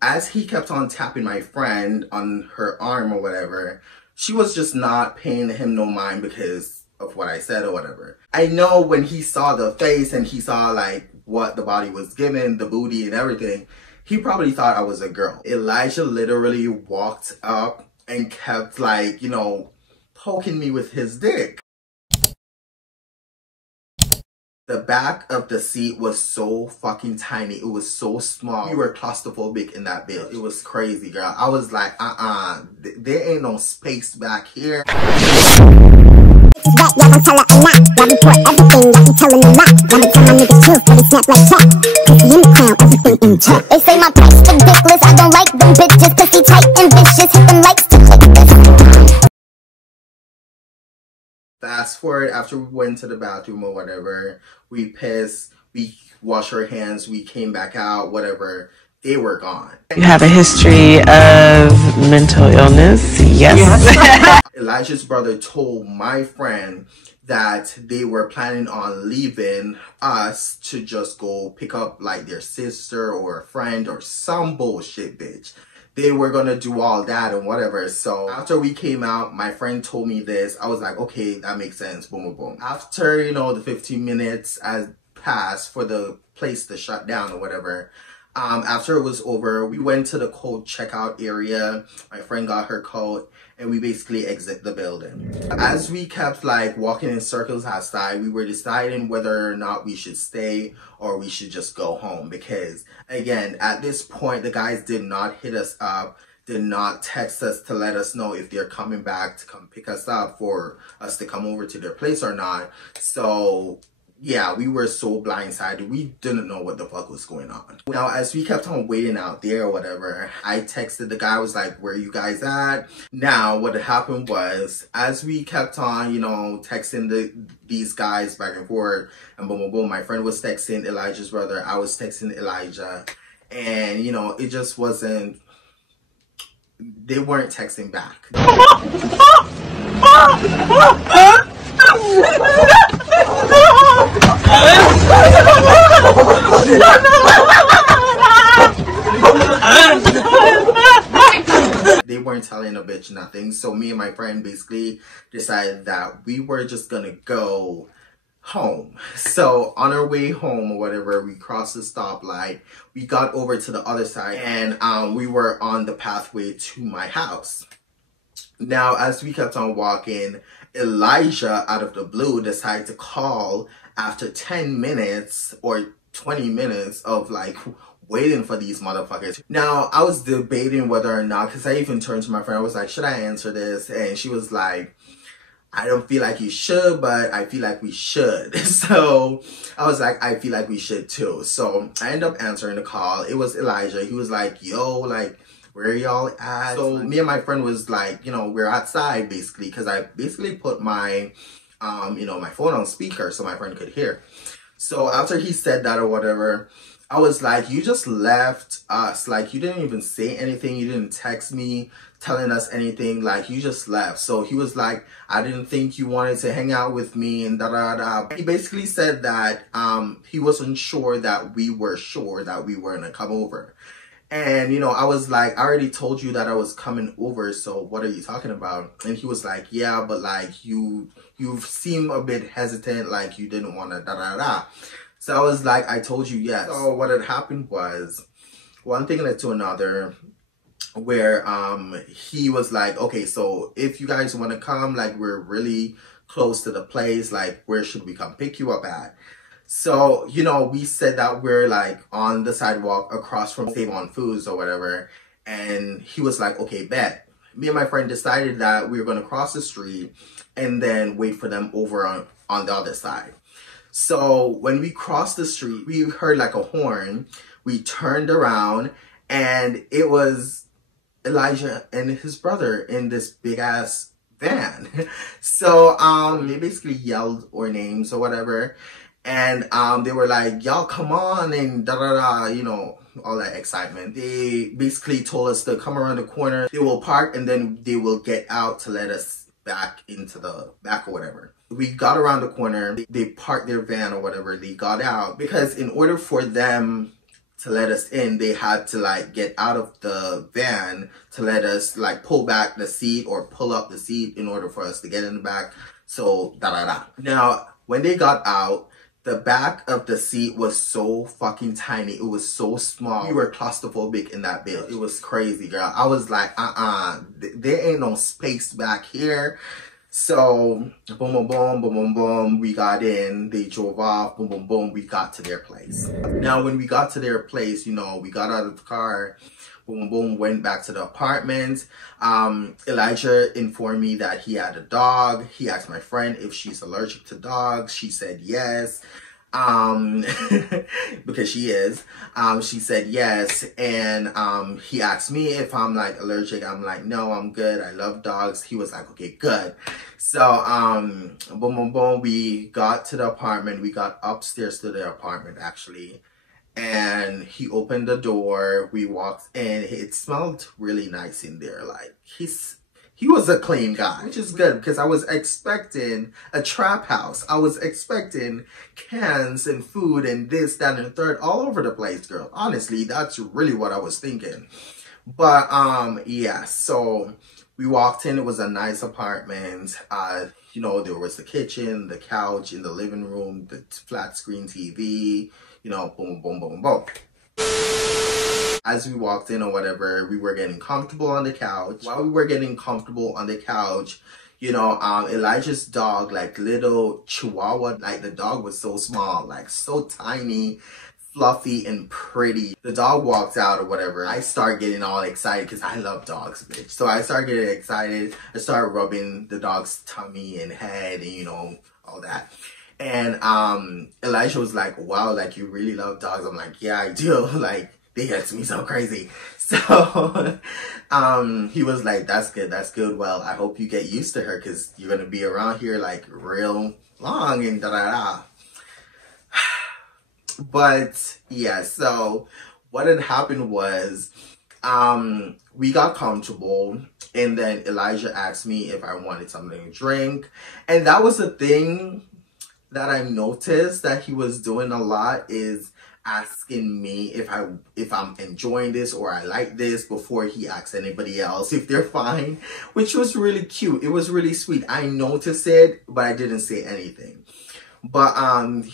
As he kept on tapping my friend on her arm or whatever, she was just not paying him no mind because of what I said or whatever. I know when he saw the face and he saw like what the body was given, the booty and everything, he probably thought I was a girl. Elijah literally walked up and kept like, you know, poking me with his dick. The back of the seat was so fucking tiny. It was so small. We were claustrophobic in that bitch. It was crazy, girl. I was like, there ain't no space back here. They say my price ridiculous. I don't like them bitches, pussy tight and vicious. Hit them likes to click this. Fast forward, after we went to the bathroom or whatever, we pissed, we washed our hands, we came back out, whatever, they were gone. You have a history of mental illness? Yes. Elijah's brother told my friend that they were planning on leaving us to just go pick up like their sister or a friend or some bullshit, bitch. They were gonna do all that and whatever. So after we came out, my friend told me this. I was like, okay, that makes sense. Boom, boom, boom. After, you know, the 15 minutes has passed for the place to shut down or whatever, after it was over, we went to the code checkout area. My friend got her code and we basically exit the building. As we kept like walking in circles outside, we were deciding whether or not we should stay or we should just go home, because again, at this point, the guys did not hit us up, did not text us to let us know if they're coming back to come pick us up for us to come over to their place or not. So yeah, we were so blindsided. We didn't know what the fuck was going on. Now, as we kept on waiting out there or whatever, I texted the guy, I was like, where are you guys at? Now, what happened was, as we kept on, you know, texting these guys back and forth, and boom, boom, boom, my friend was texting Elijah's brother, I was texting Elijah, and, you know, it just wasn't, they weren't texting back. They weren't telling a bitch nothing. So me and my friend basically decided that we were just gonna go home. So on our way home or whatever, we crossed the stoplight, we got over to the other side, and we were on the pathway to my house. Now, as we kept on walking, Elijah, out of the blue, decided to call after 10 minutes or 20 minutes of like waiting for these motherfuckers. Now, I was debating whether or not, because I even turned to my friend, I was like, should I answer this? And she was like, I don't feel like you should, but I feel like we should. So I was like, I feel like we should too. So I ended up answering the call. It was Elijah. He was like, yo, like, where y'all at? So me and my friend was like, you know, we're outside basically, because I basically put my, you know, my phone on speaker so my friend could hear. So after he said that or whatever, I was like, you just left us. Like, you didn't even say anything. You didn't text me telling us anything. Like, you just left. So he was like, I didn't think you wanted to hang out with me and da da da. He basically said that he wasn't sure that we were gonna come over. And, you know, I was like, I already told you that I was coming over, so what are you talking about? And he was like, yeah, but like, you seem a bit hesitant, like you didn't want to da da da. So I was like, I told you yes. So what had happened was, one thing led to another, where he was like, okay, so if you guys want to come, like, we're really close to the place, like, where should we come pick you up at? So, you know, we said that we're like on the sidewalk across from Save On Foods or whatever. And he was like, okay, bet. Me and my friend decided that we were going to cross the street and then wait for them over on the other side. So when we crossed the street, we heard like a horn. We turned around and it was Elijah and his brother in this big ass van. So they basically yelled our names or whatever. And they were like, y'all come on and da da da, you know, all that excitement. They basically told us to come around the corner. They will park and then they will get out to let us back into the back or whatever. We got around the corner. They parked their van or whatever. They got out because in order for them to let us in, they had to like get out of the van to let us like pull back the seat or pull up the seat in order for us to get in the back. So Now, when they got out, the back of the seat was so fucking tiny. It was so small. We were claustrophobic in that bitch. It was crazy, girl. I was like, there ain't no space back here. So, boom, boom, boom, boom, boom, boom, we got in, they drove off, boom, boom, boom, we got to their place. Now, when we got to their place, you know, we got out of the car, boom, boom, went back to the apartment. Elijah informed me that he had a dog. He asked my friend if she's allergic to dogs. She said yes. Because she is. She said yes, and he asked me if I'm like allergic. I'm like, no, I'm good. I love dogs. He was like, okay, good. So boom, boom, boom, we got to the apartment. We got upstairs to the apartment actually, and he opened the door. We walked in. It smelled really nice in there. Like he was a clean guy, which is good because I was expecting a trap house. I was expecting cans and food and this, that, and the third all over the place, girl. Honestly, that's really what I was thinking. But yeah, so we walked in. It was a nice apartment. You know, there was the kitchen, the couch in the living room, the flat screen TV, you know, boom, boom, boom, boom. As we walked in or whatever, we were getting comfortable on the couch. While we were getting comfortable on the couch, you know, Elijah's dog, like little Chihuahua, like the dog was so small, like so tiny, fluffy and pretty. The dog walked out or whatever. I start getting all excited because I love dogs, bitch. So I started getting excited. I started rubbing the dog's tummy and head and, you know, all that. And Elijah was like, wow, like you really love dogs. I'm like, yeah, I do. Like, they get to me so crazy. So he was like, that's good. Well, I hope you get used to her because you're gonna be around here like real long and da-da-da. But yeah, so what had happened was we got comfortable, and then Elijah asked me if I wanted something to drink. And that was the thing that I noticed that he was doing a lot, is asking me if I'm enjoying this or I like this before he asks anybody else if they're fine, which was really cute. It was really sweet. I noticed it, but I didn't say anything. But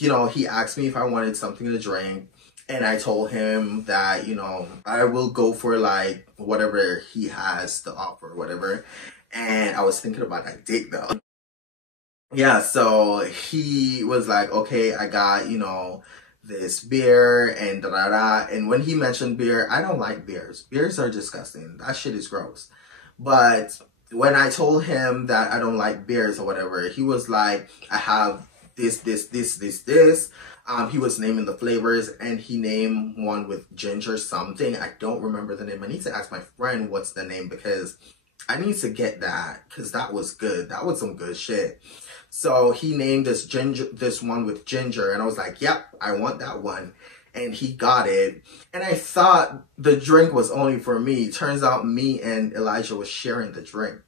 you know, he asked me if I wanted something to drink, and I told him that, you know, I will go for like whatever he has to offer, whatever. And I was thinking about that dick though. Yeah, so he was like, okay, I got, you know, this beer and da-da-da. And when he mentioned beer, I don't like beers. Beers are disgusting. That shit is gross. But when I told him that I don't like beers or whatever, he was like, I have this. He was naming the flavors, and he named one with ginger something. I don't remember the name. I need to ask my friend what's the name because I need to get that because that was good. That was some good shit. So he named this one with ginger, and I was like, yep, I want that one. And he got it. And I thought the drink was only for me. Turns out me and Elijah was sharing the drink.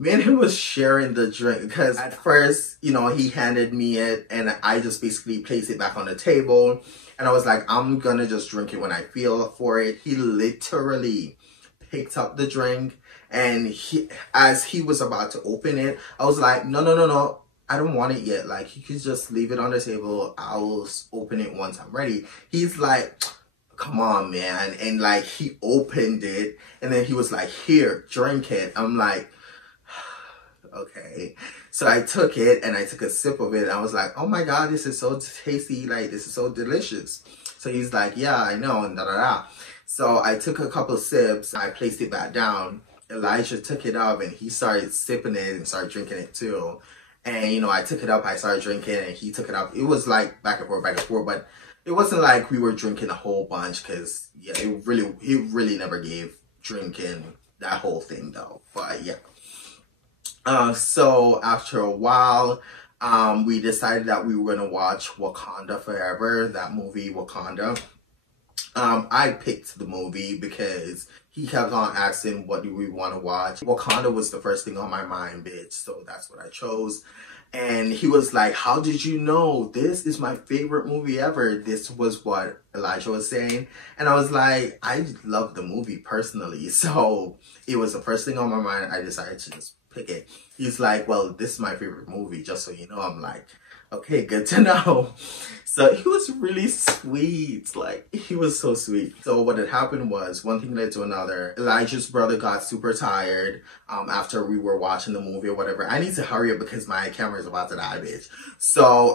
Me and him was sharing the drink because at first, you know, he handed me it and I just basically placed it back on the table. And I was like, I'm gonna just drink it when I feel for it. He literally picked up the drink, and as he was about to open it, I was like, no, I don't want it yet. Like, you could just leave it on the table. I'll open it once I'm ready. He's like, come on, man. And like, he opened it, and then he was like, here, drink it. I'm like, okay. So I took it and I took a sip of it, and I was like, oh my God, this is so tasty. Like, this is so delicious. So he's like, yeah, I know, and da-da-da. So I took a couple sips, I placed it back down. Elijah took it up and he started sipping it and started drinking it too. And, you know, I took it up, I started drinking, and he took it up. It was like back and forth, but it wasn't like we were drinking a whole bunch because, yeah, he really never gave drinking that whole thing though. But yeah. So after a while, we decided that we were going to watch Wakanda Forever, that movie Wakanda. I picked the movie because he kept on asking, what do we want to watch? Wakanda was the first thing on my mind, bitch. So that's what I chose. And he was like, how did you know? This is my favorite movie ever. This was what Elijah was saying. And I was like, I love the movie personally. So it was the first thing on my mind. I decided to just pick it. He's like, well, this is my favorite movie, just so you know. I'm like, okay, good to know. So he was really sweet. Like, he was so sweet. So what had happened was, one thing led to another. Elijah's brother got super tired after we were watching the movie or whatever. I need to hurry up because my camera is about to die, bitch. So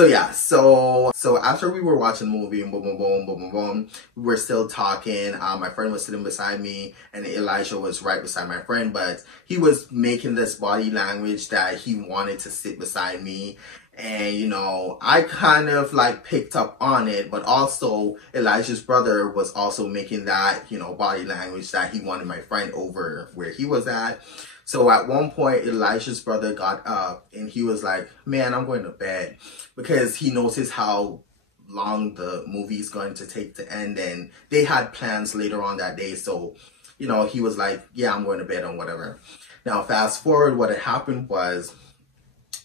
yeah. So after we were watching the movie and boom, boom, boom, boom, boom, boom, we were still talking. My friend was sitting beside me and Elijah was right beside my friend, but he was making this body language that he wanted to sit beside me. And, you know, I kind of like picked up on it, but also Elijah's brother was also making that, you know, body language that he wanted my friend over where he was at. So at one point, Elijah's brother got up and he was like, man, I'm going to bed, because he noticed how long the movie is going to take to end, and they had plans later on that day. So, you know, he was like, yeah, I'm going to bed and whatever. Now, fast forward, what had happened was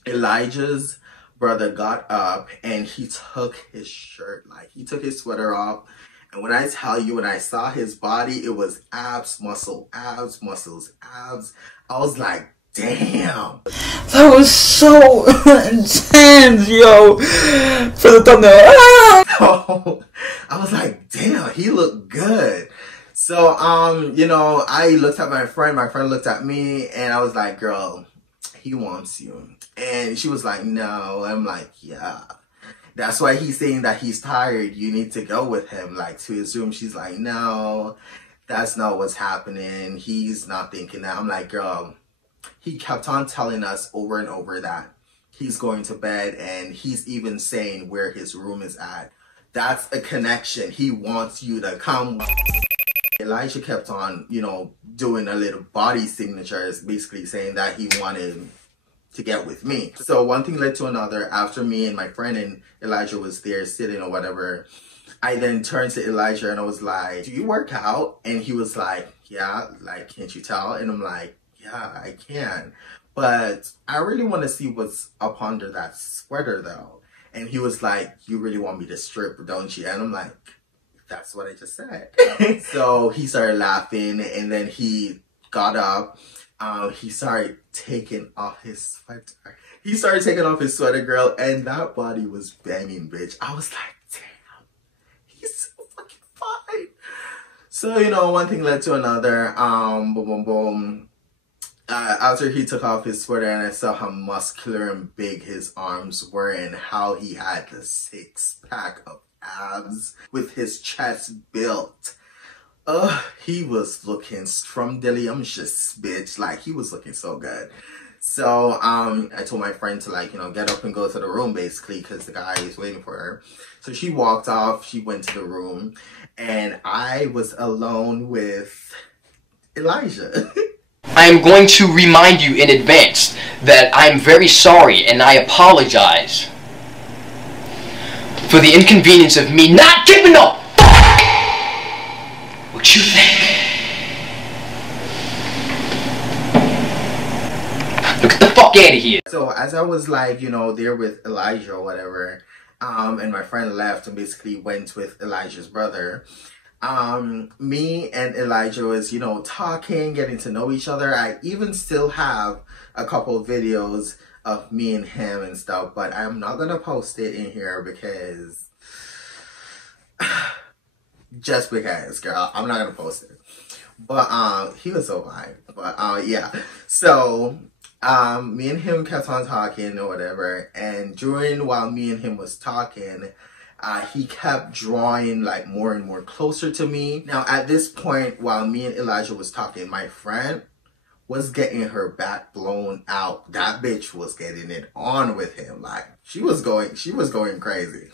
Elijah's brother got up and he took his shirt, like he took his sweater off. And when I tell you, when I saw his body, it was abs, muscle, abs, muscles, abs. I was like, damn. That was so intense, yo. For the thumbnail. I was like, damn, he looked good. So, you know, I looked at my friend looked at me, and I was like, girl, he wants you. And she was like, no. I'm like, yeah. That's why he's saying that he's tired. You need to go with him, like, to his room. She's like, no, that's not what's happening. He's not thinking that. I'm like, girl, he kept on telling us over and over that he's going to bed, and he's even saying where his room is at. That's a connection. He wants you to come. Elijah kept on, you know, doing a little body signatures, basically saying that he wanted to get with me. So one thing led to another. After me and my friend and Elijah was there sitting or whatever, I then turned to Elijah and I was like, do you work out? And he was like, yeah, like, can't you tell? And I'm like, yeah, I can. But I really want to see what's up under that sweater though. And he was like, you really want me to strip, don't you? And I'm like, that's what I just said. So he started laughing, and then he got up. He started taking off his sweater. He started taking off his sweater, girl, and that body was banging, bitch. I was like, damn, he's so fucking fine. So, you know, one thing led to another. Boom, boom, boom. After he took off his sweater and I saw how muscular and big his arms were and how he had the 6-pack of abs with his chest built. He was looking scrumdiddlyumptious, bitch. Like, he was looking so good. So, I told my friend to, like, you know, get up and go to the room, basically, because the guy is waiting for her. So she walked off, she went to the room, and I was alone with Elijah. I am going to remind you in advance that I'm very sorry and I apologize for the inconvenience of me not giving a fuck what you think. Look the fuck out of here. So as I was like, you know, there with Elijah or whatever, and my friend left and basically went with Elijah's brother, me and Elijah was, you know, talking, getting to know each other. I even still have a couple of videos of me and him and stuff, but I'm not gonna post it in here because just because, girl, I'm not gonna post it. But he was so fine. But yeah, so me and him kept on talking or whatever, and while me and him was talking, he kept drawing like more and more closer to me. Now at this point, while me and Elijah was talking, my friend was getting her back blown out. That bitch was getting it on with him. Like, she was going crazy.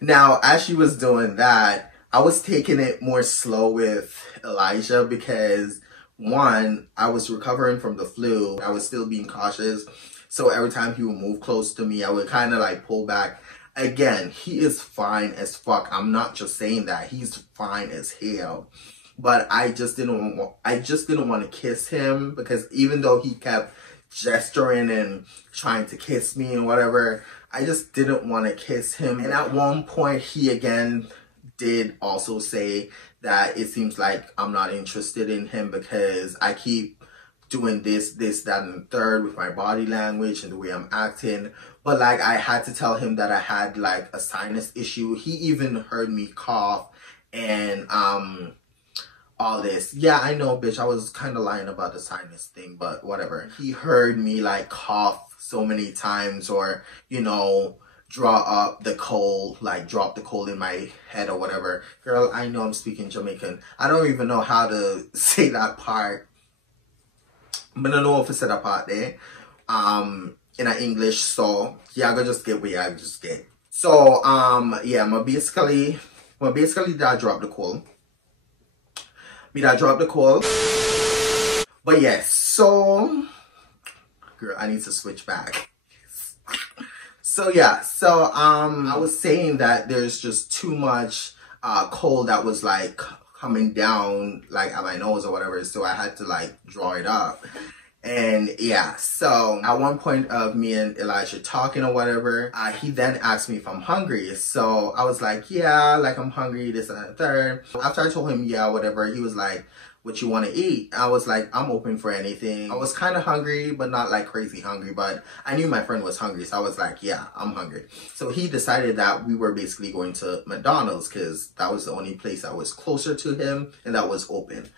Now, as she was doing that, I was taking it more slow with Elijah because, one, I was recovering from the flu. I was still being cautious. So every time he would move close to me, I would kind of like pull back Again, he is fine as fuck. I'm not just saying that. He's fine as hell. But I just didn't want to kiss him, because even though he kept gesturing and trying to kiss me and whatever, I just didn't want to kiss him. And at one point, he again did also say that it seems like I'm not interested in him because I keep doing this, that, and the third with my body language and the way I'm acting. But like, I had to tell him that I had like a sinus issue. He even heard me cough and all this. Yeah, I know, bitch, I was kind of lying about the sinus thing, but whatever. He heard me like cough so many times, or, you know, draw up the coal, like drop the coal in my head or whatever. Girl, I know I'm speaking Jamaican. I don't even know how to say that part. But I don't know if I said that part there. In English, so yeah, I gotta just get where I just get. So yeah, I basically that drop the call. But yes, so girl, I need to switch back. So yeah, so I was saying that there's just too much cold that was like coming down like at my nose or whatever, so I had to like draw it up. And yeah, so at one point of me and Elijah talking or whatever, he then asked me if I'm hungry. So I was like, yeah, like I'm hungry, this and that, third. After I told him, yeah, whatever, he was like, what you want to eat? I was like, I'm open for anything. I was kind of hungry, but not like crazy hungry, but I knew my friend was hungry. So I was like, yeah, I'm hungry. So he decided that we were basically going to McDonald's because that was the only place that was closer to him and that was open.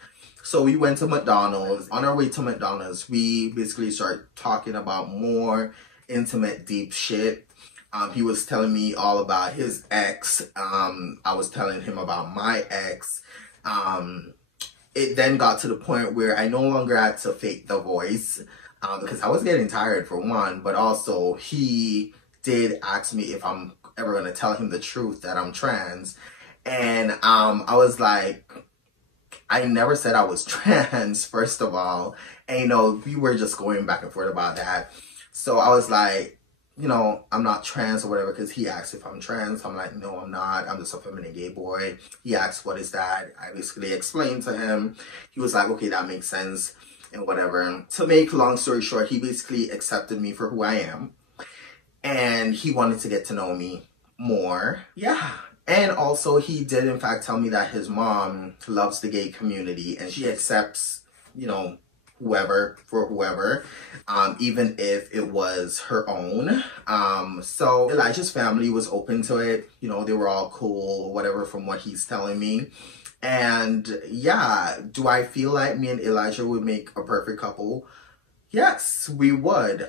So we went to McDonald's. On our way to McDonald's, we basically started talking about more intimate, deep shit. He was telling me all about his ex. I was telling him about my ex. It then got to the point where I no longer had to fake the voice because I was getting tired for one, but also he did ask me if I'm ever going to tell him the truth that I'm trans. And I was like, I never said I was trans, first of all. And, you know, we were just going back and forth about that. So I was like, you know, I'm not trans or whatever, because he asked if I'm trans. I'm like, no, I'm not. I'm just a feminine gay boy. He asked, what is that? I basically explained to him. He was like, okay, that makes sense and whatever. To make long story short, he basically accepted me for who I am. And he wanted to get to know me more. Yeah. And also, he did, in fact, tell me that his mom loves the gay community and she accepts, you know, whoever, even if it was her own. So Elijah's family was open to it. You know, they were all cool, whatever, from what he's telling me. And yeah, do I feel like me and Elijah would make a perfect couple? Yes, we would.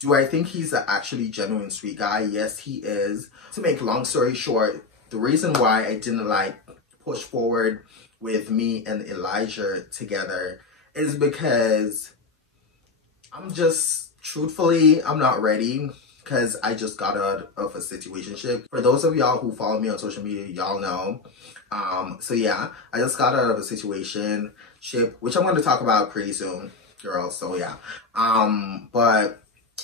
Do I think he's an actually genuine sweet guy? Yes, he is. To make long story short, the reason why I didn't like push forward with me and Elijah together is because truthfully, I'm not ready, because I just got out of a situationship. For those of y'all who follow me on social media, y'all know. So yeah, I just got out of a situationship, which I'm going to talk about pretty soon, girl. So yeah. But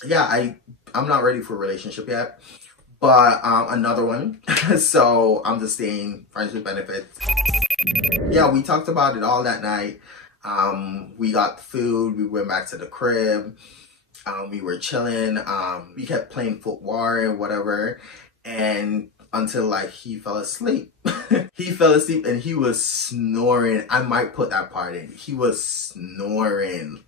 yeah, I'm not ready for a relationship yet, but another one. So I'm just saying, friends with benefits. Yeah, we talked about it all that night. We got food, we went back to the crib, we were chilling, we kept playing football and whatever, and until like he fell asleep. He fell asleep and he was snoring. I might put that part in. He was snoring.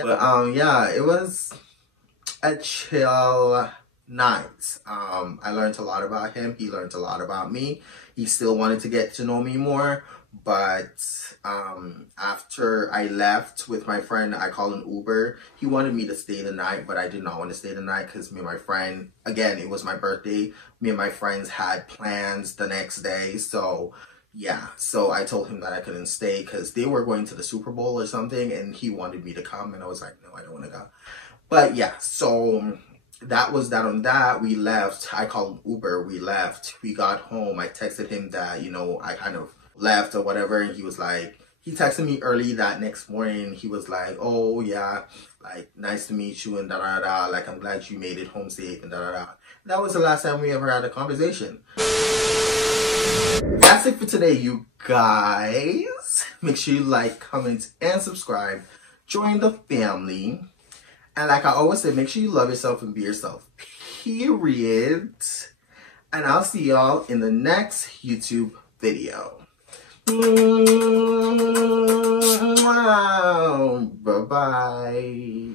But yeah, it was a chill night. I learned a lot about him. He learned a lot about me. He still wanted to get to know me more, but after I left with my friend, I called an Uber. He wanted me to stay the night, but I did not want to stay the night because me and my friend, again, it was my birthday. Me and my friends had plans the next day, so yeah, so I told him that I couldn't stay because they were going to the Super Bowl or something, and he wanted me to come, and I was like, no, I don't want to go. But yeah, so that was that on that. We left. I called Uber. We left. We got home. I texted him that, you know, I kind of left or whatever, and he was like, he texted me early that next morning. He was like, oh yeah, like, nice to meet you and da da da, like, I'm glad you made it home safe and da da da. That was the last time we ever had a conversation. That's it for today, you guys. Make sure you like, comment, and subscribe. Join the family. And like I always say, make sure you love yourself and be yourself. Period. And I'll see y'all in the next YouTube video. Bye-bye.